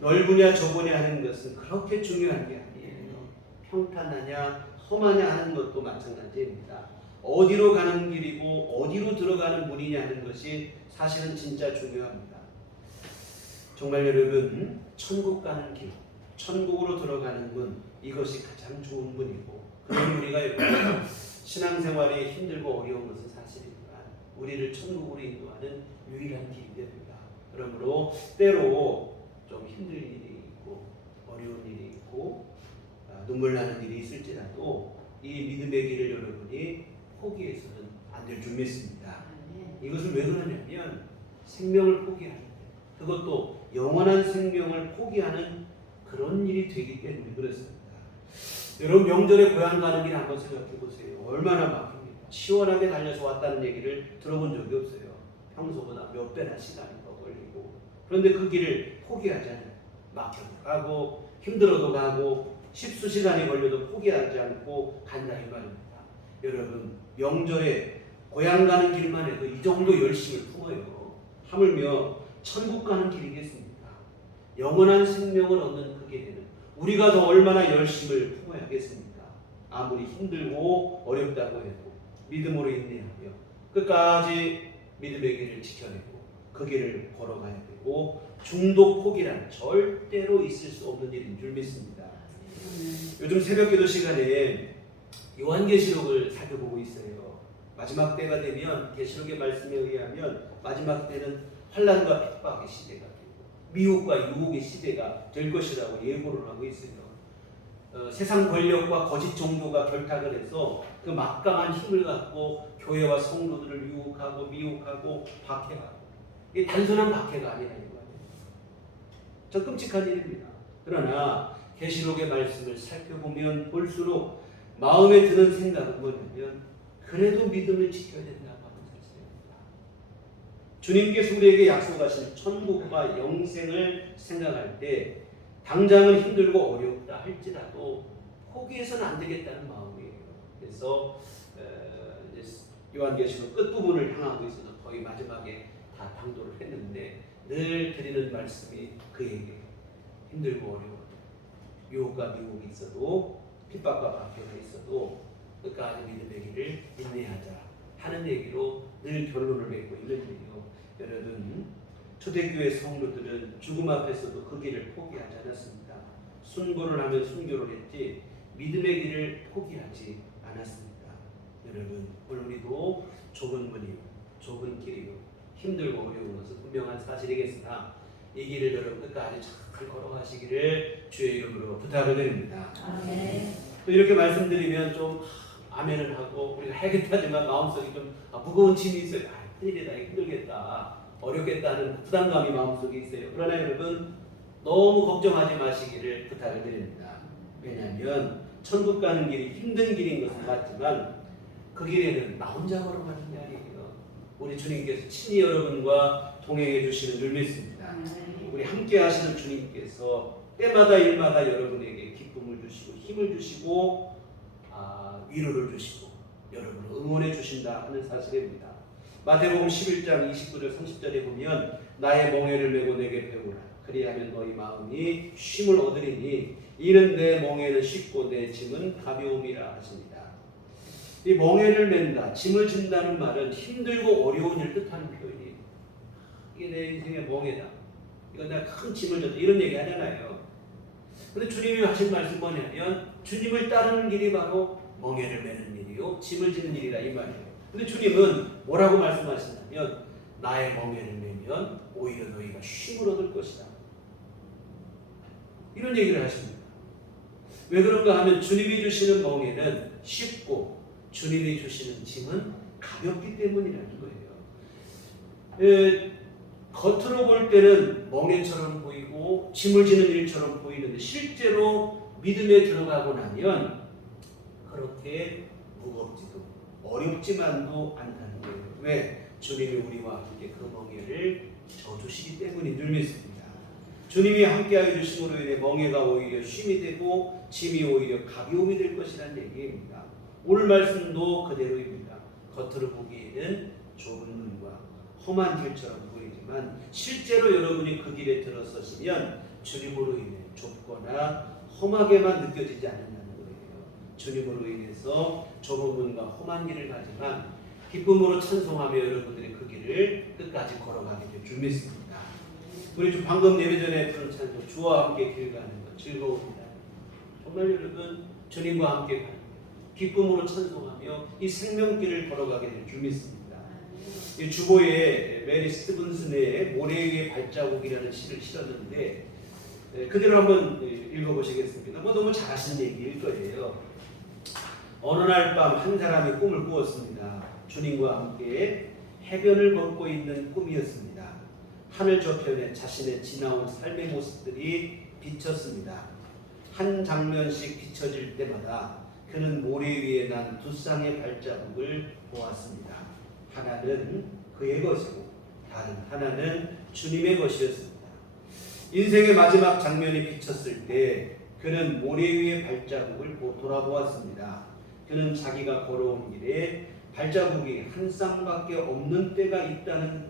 넓으냐 좁으냐 하는 것은 그렇게 중요한 게 아니에요. 평탄하냐 험하냐 하는 것도 마찬가지입니다. 어디로 가는 길이고 어디로 들어가는 문이냐 하는 것이 사실은 진짜 중요합니다. 정말 여러분, 천국 가는 길, 천국으로 들어가는 문, 이것이 가장 좋은 문이고, 그런 우리가 신앙생활이 힘들고 어려운 것은 사실이지만 우리를 천국으로 인도하는 유일한 길이 됩니다. 그러므로 때로 좀 힘들 일이 있고 어려운 일이 있고 눈물 나는 일이 있을지라도 이 믿음의 길을 여러분이 포기해서는 안 될 줄 믿습니다. 이것은 왜 그러냐면 생명을 포기하는, 그것도 영원한 생명을 포기하는 그런 일이 되기 때문에 그렇습니다. 여러분, 명절에 고향 가는 길 한번 생각해 보세요. 얼마나 막힙니까? 시원하게 달려서 왔다는 얘기를 들어본 적이 없어요. 평소보다 몇 배나 시간이 더 걸리고. 그런데 그 길을 포기하잖아요. 막혀도 가고 힘들어도 가고 십수시간이 걸려도 포기하지 않고 간다 이 말입니다. 여러분, 명절에 고향 가는 길만 해도 이 정도 열심을 품어요. 하물며 천국 가는 길이겠습니까? 영원한 생명을 얻는 그 길에는 우리가 더 얼마나 열심을 품어야겠습니까? 아무리 힘들고 어렵다고 해도 믿음으로 인내하며 끝까지 믿음의 길을 지켜내고 그 길을 걸어가야 되고, 중도 포기란 절대로 있을 수 없는 일인 줄 믿습니다. 요즘 새벽기도 시간에 요한계시록을 살펴보고 있어요. 마지막 때가 되면 계시록의 말씀에 의하면 마지막 때는 환난과 핍박의 시대가 되고 미혹과 유혹의 시대가 될 것이라고 예고를 하고 있어요. 세상 권력과 거짓 종교가 결탁을 해서 그 막강한 힘을 갖고 교회와 성도들을 유혹하고 미혹하고 박해하고, 이게 단순한 박해가 아니라 이거예요. 참 끔찍한 일입니다. 그러나 계시록의 말씀을 살펴보면 볼수록 마음에 드는 생각은 뭐냐면 그래도 믿음을 지켜야 된다고 하는 사실입니다. 주님께서 우리에게 약속하신 천국과 영생을 생각할 때 당장은 힘들고 어렵다 할지라도 포기해서는 안 되겠다는 마음이에요. 그래서 요한계시록 끝부분을 향하고 있어서 거의 마지막에 다 당도를 했는데 늘 드리는 말씀이 그에게 힘들고 어려워 유혹과 미혹이 있어도 핍박과 박해가 있어도 끝까지 믿음의 길을 인내하자 하는 얘기로 늘 결론을 맺고 있는데요. 여러분, 초대교회 성도들은 죽음 앞에서도 그 길을 포기하지 않았습니다. 순교를 하면 순교를 했지 믿음의 길을 포기하지 않았습니다. 여러분, 오늘 우리도 좁은 문이요, 좁은 길이요, 힘들고 어려운 것은 분명한 사실이겠으나 이 길을 여러분 끝까지 잘 걸어가시기를 주의 이름으로 부탁을 드립니다. 아멘. 또 이렇게 말씀드리면 좀 아멘을 하고 우리가 해야겠다지만 마음속에 좀 무거운 짐이 있어요. 큰일이다, 힘들겠다, 어렵겠다는 부담감이 마음속에 있어요. 그러나 여러분 너무 걱정하지 마시기를 부탁을 드립니다. 왜냐하면 천국 가는 길이 힘든 길인 것은 맞지만 그 길에는 나 혼자 걸어가는 게 아니에요. 우리 주님께서 친히 여러분과 동행해 주시는 줄 믿습니다. 우리 함께 하시는 주님께서 때마다 일마다 여러분에게 기쁨을 주시고 힘을 주시고 위로를 주시고 여러분을 응원해 주신다 하는 사실입니다. 마태복음 11장 29절 30절에 보면 나의 멍에를 메고 내게 배우라 그리하면 너희 마음이 쉼을 얻으리니 이는 내 멍에는 쉽고 내 짐은 가벼움이라 하십니다. 이 멍에를 맨다, 짐을 진다는 말은 힘들고 어려운 일 뜻하는 표현이에요. 이게 내 인생의 멍에다. 이건 내가 큰 짐을 졌다. 이런 얘기 하잖아요. 근데 주님이 하신 말씀 뭐냐면 주님을 따르는 길이 바로 멍에를 메는 일이요, 짐을 지는 일이다 이 말이에요. 근데 주님은 뭐라고 말씀하시냐면 나의 멍에를 메면 오히려 너희가 쉼을 얻을 것이다. 이런 얘기를 하십니다. 왜 그런가 하면 주님이 주시는 멍에는 쉽고 주님이 주시는 짐은 가볍기 때문이라는 거예요. 겉으로 볼 때는 멍에처럼 보이고 짐을 지는 일처럼 보이는데 실제로 믿음에 들어가고 나면 그렇게 무겁지도 어렵지만도 않다는 거예요. 왜? 주님이 우리와 함께 그 멍에를 져주시기 때문인 줄 믿습니다. 주님이 함께하여 주심으로 인해 멍에가 오히려 쉼이 되고 짐이 오히려 가벼움이 될 것이라는 얘기입니다. 오늘 말씀도 그대로입니다. 겉으로 보기에는 좁은 문과 험한 길처럼 보이지만 실제로 여러분이 그 길에 들어서시면 주님으로 인해 좁거나 험하게만 느껴지지 않는다는 거예요. 주님으로 인해서 좁은 문과 험한 길을 가지만 기쁨으로 찬송하며 여러분들이 그 길을 끝까지 걸어가게 될 줄 믿습니다. 우리 좀 방금 예배 전에 부른 찬송 주와 함께 길 가는 것 즐거웁니다. 정말 여러분 주님과 함께 가는 기쁨으로 찬송하며 이 생명길을 걸어가게 될 줄 믿습니다. 이 주보에 메리 스티븐슨의 모래 위의 발자국이라는 시를 실었는데 그대로 한번 읽어보시겠습니다. 너무 잘하신 얘기일 거예요. 어느 날 밤 한 사람이 꿈을 꾸었습니다. 주님과 함께 해변을 걷고 있는 꿈이었습니다. 하늘 저편에 자신의 지나온 삶의 모습들이 비쳤습니다. 한 장면씩 비춰질 때마다 그는 모래 위에 난 두 쌍의 발자국을 보았습니다. 하나는 그의 것이고 다른 하나는 주님의 것이었습니다. 인생의 마지막 장면이 비쳤을 때 그는 모래 위의 발자국을 돌아보았습니다. 그는 자기가 걸어온 길에 발자국이 한 쌍밖에 없는 때가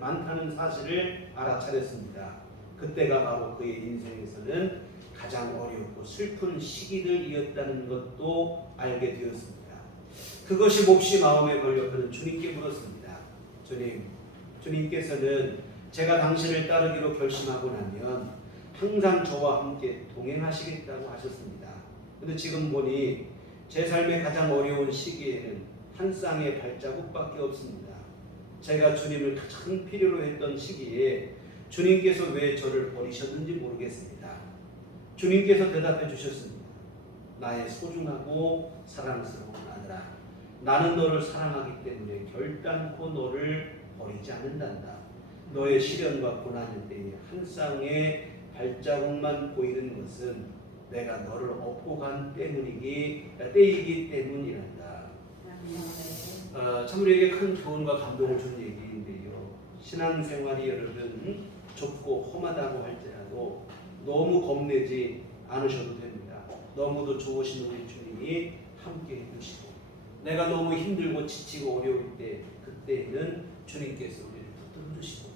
많다는 사실을 알아차렸습니다. 그때가 바로 그의 인생에서는 가장 어렵고 슬픈 시기들이었다는 것도 알게 되었습니다. 그것이 몹시 마음에 걸려 그는 주님께 물었습니다. 주님께서는 제가 당신을 따르기로 결심하고 나면 항상 저와 함께 동행하시겠다고 하셨습니다. 그런데 지금 보니 제 삶의 가장 어려운 시기에는 한 쌍의 발자국밖에 없습니다. 제가 주님을 가장 필요로 했던 시기에 주님께서 왜 저를 버리셨는지 모르겠습니다. 주님께서 대답해 주셨습니다. 나의 소중하고 사랑스러운 아들아, 나는 너를 사랑하기 때문에 결단코 너를 버리지 않는단다. 너의 시련과 고난일 때에 한 쌍의 발자국만 보이는 것은 내가 너를 업고 간 때이기 때문이란다. 참 우리에게 큰 교훈과 감동을 준 얘기인데요. 신앙생활이 여러분 좁고 험하다고 할지라도 너무 겁내지 않으셔도 됩니다. 너무도 좋으신 우리 주님이 함께 해주시고 내가 너무 힘들고 지치고 어려울 때 그때에는 주님께서 우리를 붙들어 주시고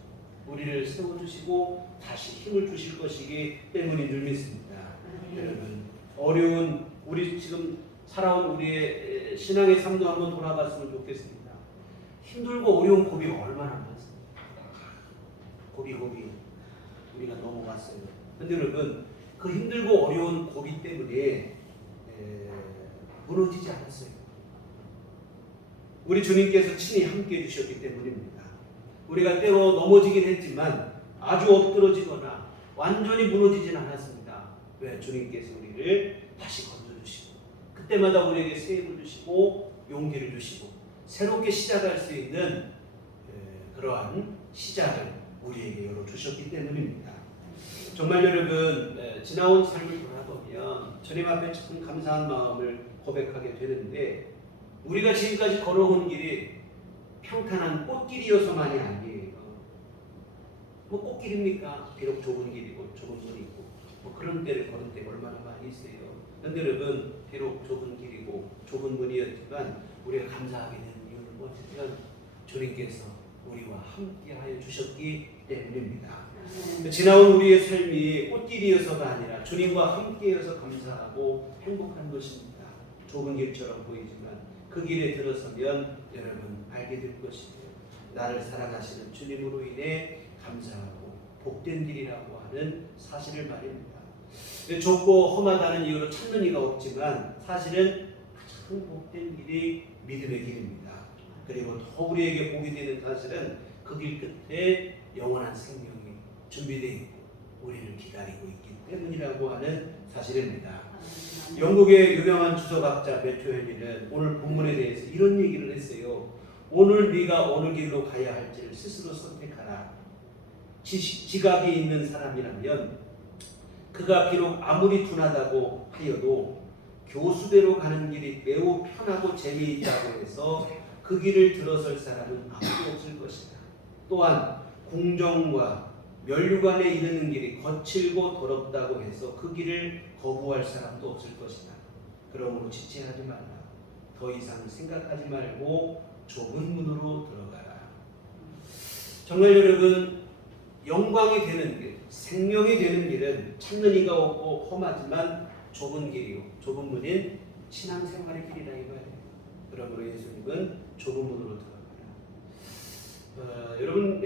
우리를 세워주시고 다시 힘을 주실 것이기 때문인 줄 믿습니다. 여러분 어려운 우리 지금 살아온 우리의 신앙의 삶도 한번 돌아봤으면 좋겠습니다. 힘들고 어려운 고비가 얼마나 많습니까? 고비 우리가 넘어갔어요. 근데 여러분 그 힘들고 어려운 고비 때문에 무너지지 않았어요. 우리 주님께서 친히 함께 해주셨기 때문입니다. 우리가 때로 넘어지긴 했지만 아주 엎드러지거나 완전히 무너지진 않았습니다. 왜? 주님께서 우리를 다시 건져주시고 그때마다 우리에게 새 힘을 주시고 용기를 주시고 새롭게 시작할 수 있는 그러한 시작을 우리에게 열어주셨기 때문입니다. 정말 여러분 지나온 삶을 돌아보면 주님 앞에 참 감사한 마음을 고백하게 되는데 우리가 지금까지 걸어온 길이 평탄한 꽃길이어서만이 아니에요. 뭐 꽃길입니까? 비록 좁은 길이고 좁은 문이 있고 뭐 그런 데를 걸은 때가 얼마나 많이 있어요. 그런데 여러분 비록 좁은 길이고 좁은 문이었지만 우리가 감사하게 되는 이유는 뭐냐면 주님께서 우리와 함께하여 주셨기 때문입니다. 지나온 우리의 삶이 꽃길이어서가 아니라 주님과 함께여서 감사하고 행복한 것입니다. 좁은 길처럼 보이지만 그 길에 들어서면 여러분 알게 될 것이에요. 나를 사랑하시는 주님으로 인해 감사하고 복된 길이라고 하는 사실을 말입니다. 좁고 험하다는 이유로 찾는 이가 없지만 사실은 가장 복된 길이 믿음의 길입니다. 그리고 더 우리에게 복이 되는 사실은 그 길 끝에 영원한 생명이 준비되어 있고 우리를 기다리고 있기 때문이라고 하는 사실입니다. 영국의 유명한 주석학자 매튜 헨리는 오늘 본문에 대해서 이런 얘기를 했어요. 오늘 네가 어느 길로 가야 할지를 스스로 선택하라. 지각이 있는 사람이라면 그가 비록 아무리 둔하다고 하여도 교수대로 가는 길이 매우 편하고 재미있다고 해서 그 길을 들어설 사람은 아무도 없을 것이다. 또한 궁정과 면류관에 이르는 길이 거칠고 더럽다고 해서 그 길을 거부할 사람도 없을 것이다. 그러므로 지체하지 말라. 더 이상 생각하지 말고 좁은 문으로 들어가라. 정말 여러분 영광이 되는 길, 생명이 되는 길은 찾는 이가 없고 험하지만 좁은 길이요. 좁은 문인 신앙생활의 길이다 이 말이에요. 그러므로 예수님은 좁은 문으로 들어가라. 여러분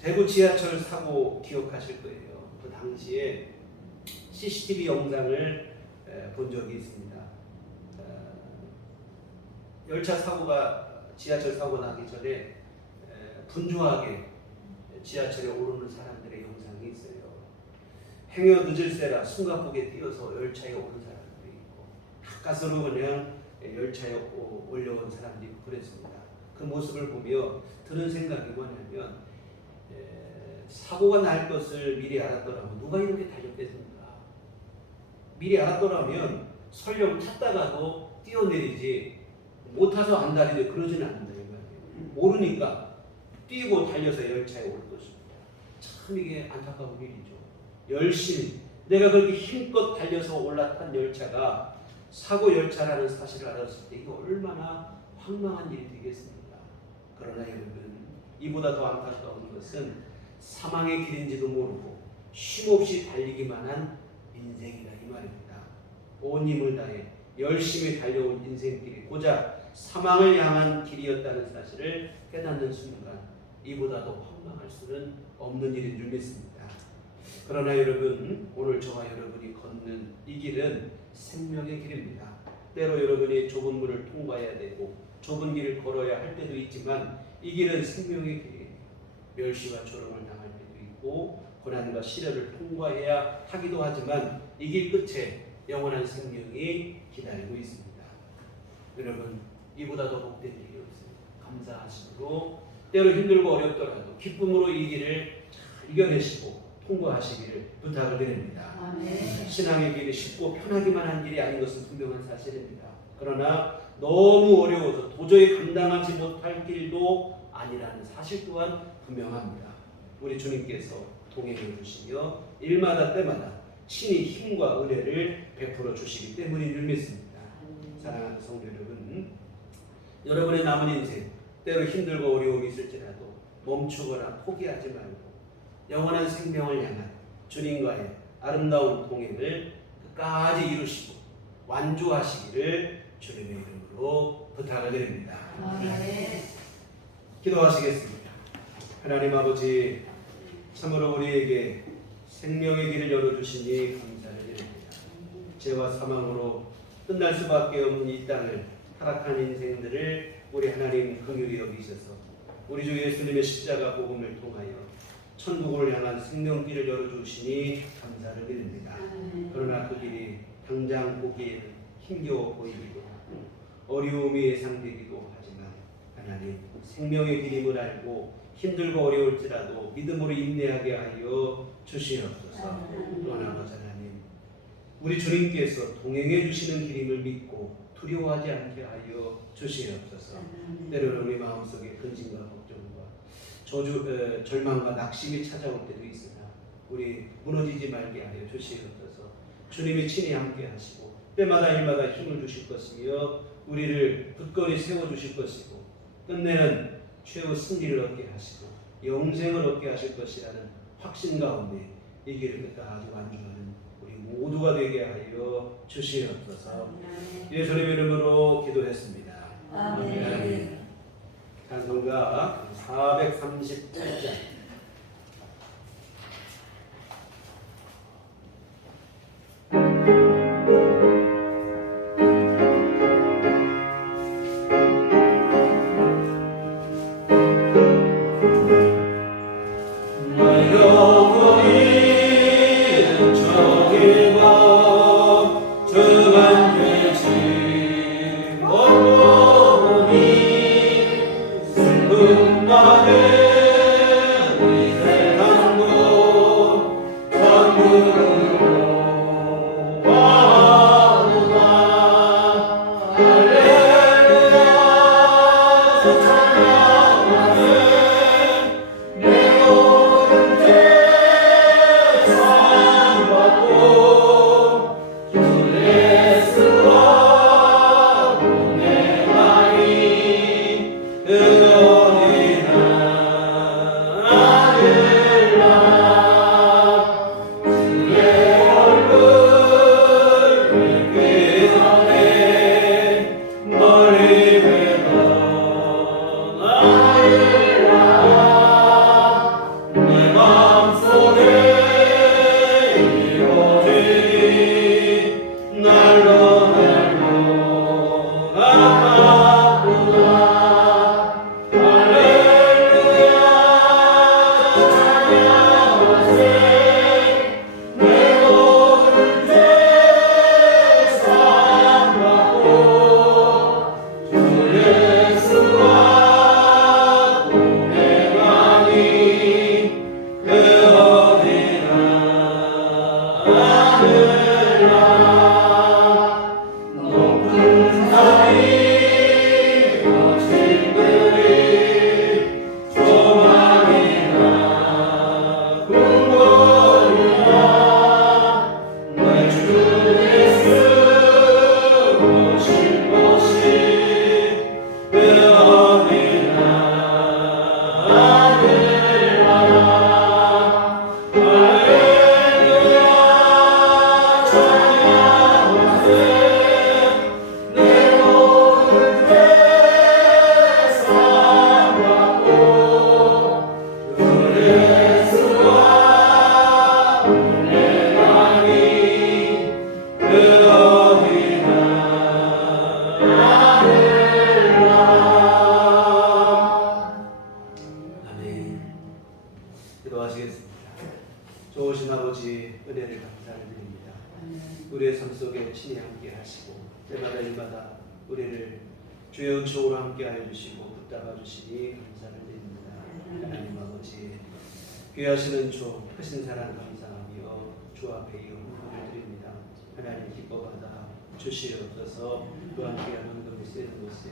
대구 지하철 사고 기억하실 거예요. 그 당시에 CCTV 영상을 본 적이 있습니다. 열차 사고가 지하철 사고 나기 전에 분주하게 지하철에 오르는 사람들의 영상이 있어요. 행여 늦을세라 숨가쁘게 뛰어서 열차에 오른 사람들이 있고 가까스로 그냥 열차에 올려온 사람들이 있고 그랬습니다. 그 모습을 보며 드는 생각이 뭐냐면 사고가 날 것을 미리 알았더라면 누가 이렇게 달렸겠습니까? 미리 알았더라면 설령 탔다가도 뛰어내리지 못 타서 안 달리지 그러지는 않는다 이 말이에요. 모르니까 뛰고 달려서 열차에 오를 것입니다. 참 이게 안타까운 일이죠. 열심히 내가 그렇게 힘껏 달려서 올라탄 열차가 사고 열차라는 사실을 알았을 때 이거 얼마나 황망한 일이 되겠습니까? 그러나 여러분 이보다 더 안타까운 것은 사망의 길인지도 모르고 쉼없이 달리기만 한 인생이다 이 말입니다. 온 힘을 다해 열심히 달려온 인생길이 고작 사망을 향한 길이었다는 사실을 깨닫는 순간 이보다 더 황망할 수는 없는 일인 줄 믿습니다. 그러나 여러분 오늘 저와 여러분이 걷는 이 길은 생명의 길입니다. 때로 여러분이 좁은 문을 통과해야 되고 좁은 길을 걸어야 할 때도 있지만 이 길은 생명의 길이에요. 멸시와 조롱을 당할 때도 있고 고난과 시련을 통과해야 하기도 하지만 이 길 끝에 영원한 생명이 기다리고 있습니다. 여러분 이보다 더 복된 일이 없어요. 감사하심으로 때로 힘들고 어렵더라도 기쁨으로 이 길을 잘 이겨내시고 통과하시기를 부탁을 드립니다. 아멘. 신앙의 길이 쉽고 편하기만 한 길이 아닌 것은 분명한 사실입니다. 그러나 너무 어려워서 도저히 감당하지 못할 길도 아니라는 사실 또한 분명합니다. 우리 주님께서 동행해 주시며 일마다 때마다 친히 힘과 은혜를 베풀어 주시기 때문인 줄 믿습니다. 사랑하는 성도 여러분, 여러분의 남은 인생 때로 힘들고 어려움이 있을지라도 멈추거나 포기하지 말고 영원한 생명을 향한 주님과의 아름다운 동행을 끝까지 이루시고 완주하시기를 주님의 이름으로 부탁을 드립니다. 아멘. 기도하시겠습니다. 하나님 아버지, 참으로 우리에게 생명의 길을 열어주시니 감사를 드립니다. 죄와 사망으로 끝날 수밖에 없는 이 땅을 타락한 인생들을 우리 하나님 긍휼히 여기셔서 우리 주 예수님의 십자가 복음을 통하여 천국을 향한 생명길을 열어주시니 감사를 드립니다. 그러나 그 길이 당장 보기에는 힘겨워 보이기도 하고 어려움이 예상되기도 하지만 하나님 생명의 길임을 알고 힘들고 어려울지라도 믿음으로 인내하게 하여 주시옵소서. 또한 아버지 하나님, 우리 주님께서 동행해 주시는 길임을 믿고 두려워하지 않게 하여 주시옵소서. 때로는 우리 마음속에 근심과 걱정과 절망과 낙심이 찾아올 때도 있으나 우리 무너지지 말게 하여 주시옵소서. 주님이 친히 함께 하시고 때마다 일마다 힘을 주실 것이며 우리를 굳건히 세워주실 것이고 끝내는 최후 승리를 얻게 하시고 영생을 얻게 하실 것이라는 확신 가운데 이 길을 끝까지 완주하는 우리 모두가 되게 하여 주시옵소서. 예수님 이름으로 기도했습니다. 아멘. 찬송가 438장. 좋으신 아버지 은혜를 감사를 드립니다. 우리의 삶 속에 친히 함께 하시고 때마다 일마다 우리를 주의 은총으로 함께 하여 주시고 붙잡아 주시니 감사를 드립니다. 하나님 아버지 귀하시는 주 크신 사랑 감사하며 주 앞에 이 헌금을 드립니다. 하나님 기뻐받아 주시옵소서. 또 함께하는 헌금이 쓰이는 곳에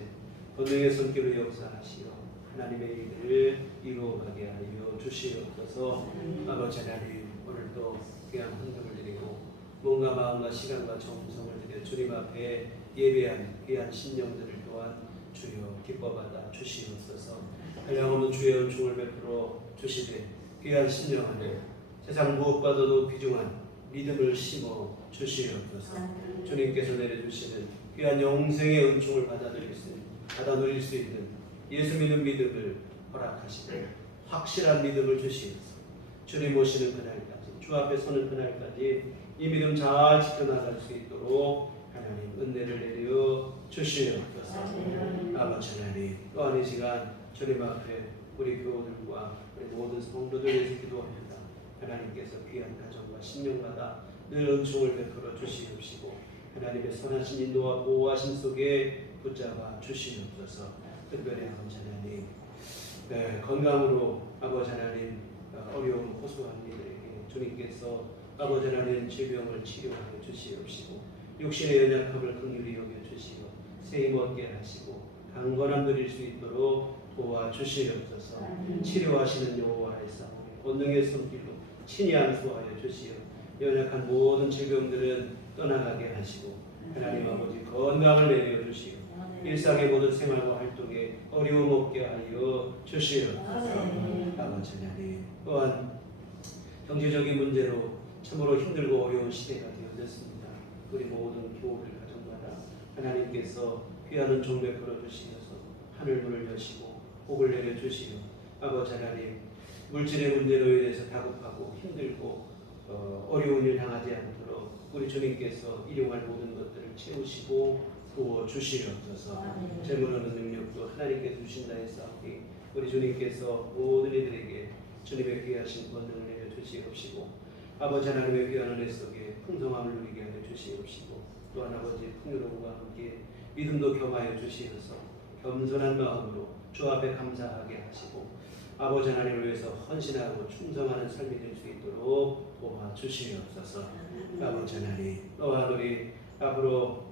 권능의 손길로 역사하시어 하나님의 일을 이루어가게 하여 주시옵소서. 아버지 하나님 오늘도 귀한 헌금을 드리고 몸과 마음과 시간과 정성을 들여 주님 앞에 예배한 귀한 신령들을 또한 주여 기뻐받아 주시옵소서. 한량없는 주의 은총을 베풀어 주시되 귀한 신령 안에 세상 무엇과도 귀중한 믿음을 심어 주시옵소서. 주님께서 내려주시는 귀한 영생의 은총을 받아 누릴 수 있는 예수 믿는 믿음을 허락하시고 확실한 믿음을 주시옵소서. 주님 오시는 그날까지, 주 앞에 서는 그날까지 이 믿음 잘 지켜나갈 수 있도록 하나님 은혜를 내려 주시옵소서. 아버지 하나님, 또한 이 시간 주님 앞에 우리 교우들과 우리 모든 성도들 위해서 기도합니다. 하나님께서 귀한 가정과 신령마다 늘 은총을 베풀어 주시옵시고 하나님의 선하신 인도와 보호하심 속에 붙잡아 주시옵소서. 특별히 아버지 하나님, 건강으로 아버지 하나님 어려움 호소한 이들에게 주님께서 아버지 하나님 질병을 치료하여 주시옵시고 육신의 연약함을 긍휼히 여겨 주시고 세임 얻게 하시고 강건함 누릴 수 있도록 도와주시옵소서. 치료하시는 여호와의 싸움에 권능의 손길로 친히 안수하여 주시어 연약한 모든 질병들은 떠나가게 하시고 하나님 아버지 건강을 내려 주시고 일상의 모든 생활과 활동에 어려움 없게 하여 주시옵소서. 아버지 하나님, 또한 경제적인 문제로 참으로 힘들고 어려운 시대가 되어졌습니다. 우리 모든 교우들 가정마다 하나님께서 귀한 은총 베풀어 주시어서 하늘문을 여시고 복을 내려 주시어 아버지 하나님, 물질의 문제로 인해서 다급하고 힘들고 어려운 일 당하지 않도록 우리 주님께서 일용할 모든 것들을 채우시고 도와주시옵소서. 재물 얻는 능력도 하나님께서 주신다 했사오니 우리 주님께서 모든 이들에게 주님의 귀하신 권능을 내려 주시옵시고 아버지 하나님의 귀한 은혜 속에 풍성함을 누리게 하여 주시옵시고 또한 아버지 풍요로움과 함께 믿음도 겸하여 주시어서 겸손한 마음으로 주 앞에 감사하게 하시고 아버지 하나님을 위해서 헌신하고 충성하는 삶이 될 수 있도록 도와주시옵소서. 아버지 하나님, 또한 우리 앞으로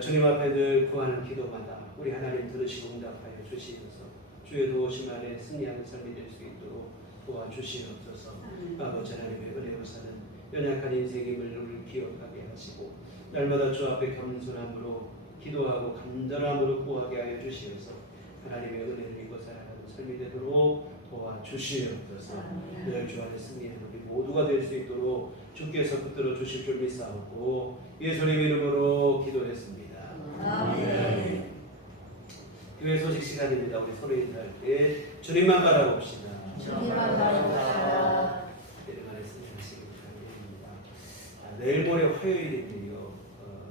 주님 앞에 늘 구하는 기도마다 우리 하나님 들으시고 응답하여 주시어서 주의 도우심 안에 승리하는 삶이 될 수 있도록 도와주시옵소서. 아버지 하나님의 은혜로 사는 연약한 인생임을 우리를 기억하게 하시고 날마다 주 앞에 겸손함으로 기도하고 간절함으로 구하게 하여 주시어서 하나님의 은혜를 입고 살아가는 삶이 되도록 도와주시옵소서. 늘 주 안에 승리하는 우리 모두가 될 수 있도록 주께서 붙들어 주실 줄 믿사오고 예수님 이름으로 기도했습니다. 아멘. 교회 소식 시간입니다. 우리 서로 인사할 때 주님만 바라봅시다. 주님만 바라봅시다. 내려가는 승리하시기 바랍니다. 내일 모레 화요일인데요.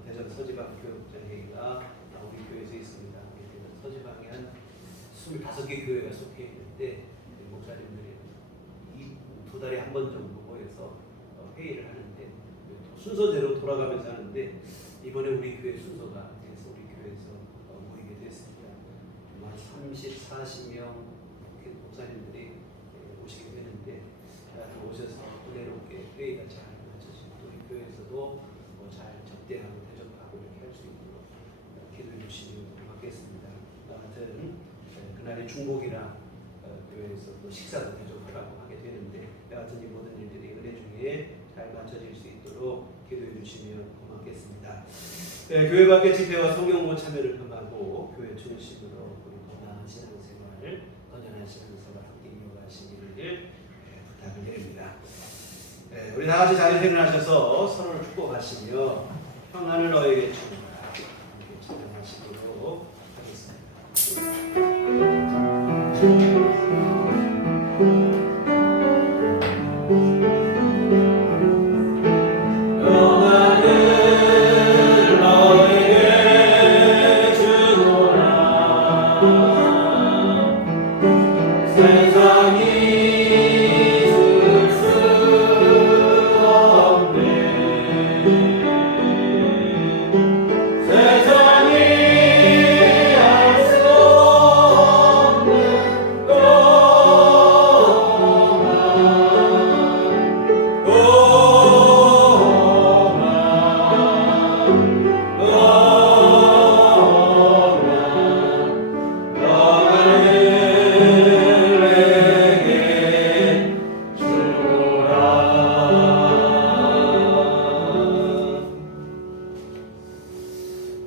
대전 서지방 교육장회의가 우리 교회에서 있습니다. 대전 서지방에 한 25개 교회가 속해 있는데 목사님들이 두 달에 한 번 정도 모여서 회의를 하는데 순서대로 돌아가면서 하는데 이번에 우리 교회 순서가 돼서 우리 교회에서 모이게 됐습니다. 한 30, 40명 목사님들이 오시게 되는데 오셔서 은혜롭게 회의가 잘 마쳐지고 또 우리 교회에서도 잘 접대하고 대접하고 이렇게 할 수 있도록 기도해 주시면 고맙겠습니다. 아무튼 그날이 중복이라 교회에서 또 식사도 대접하라고 하게 되는데 여하튼 이 모든 일들이 은혜 중에 잘 맞춰질 수 있도록 기도해 주시면 고맙겠습니다. 교회 밖의 집회와 성경공부 참여를 금하고 교회 중심으로 우리 건강한 신앙생활, 건전한 신앙생활 함께 이어가시기를 부탁을 드립니다. 우리 다 같이 자리에 일어나셔서 서로를 축복하시며 평안을 너에게 주노라 함께 찬양하시도록 하겠습니다.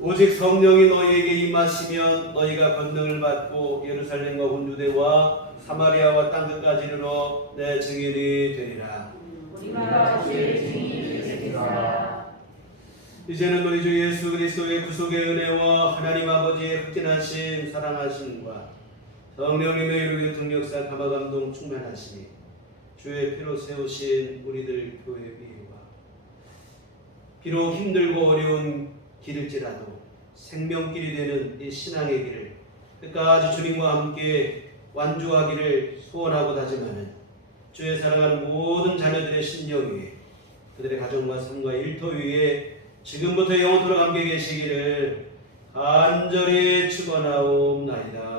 오직 성령이 너희에게 임하시면 너희가 권능을 받고 예루살렘과 온 유대와 사마리아와 땅끝까지 이르러 내 증인이 되리라. 우리가 주의 증인이 이제는 우리 주 예수 그리스도의 구속의 은혜와 하나님 아버지의 흑진하심 사랑하심과 성령님의 이루게 등력사 감화감동 충만하시니 주의 피로 세우신 우리들 교회 위와 비록 힘들고 어려운 길일지라도 생명길이 되는 이 신앙의 길을 끝까지 주님과 함께 완주하기를 소원하고 다짐하는 주의 사랑하는 모든 자녀들의 심령 위에 그들의 가정과 삶과 일터 위에 지금부터 영원토록 함께 계시기를 간절히 축원하옵나이다.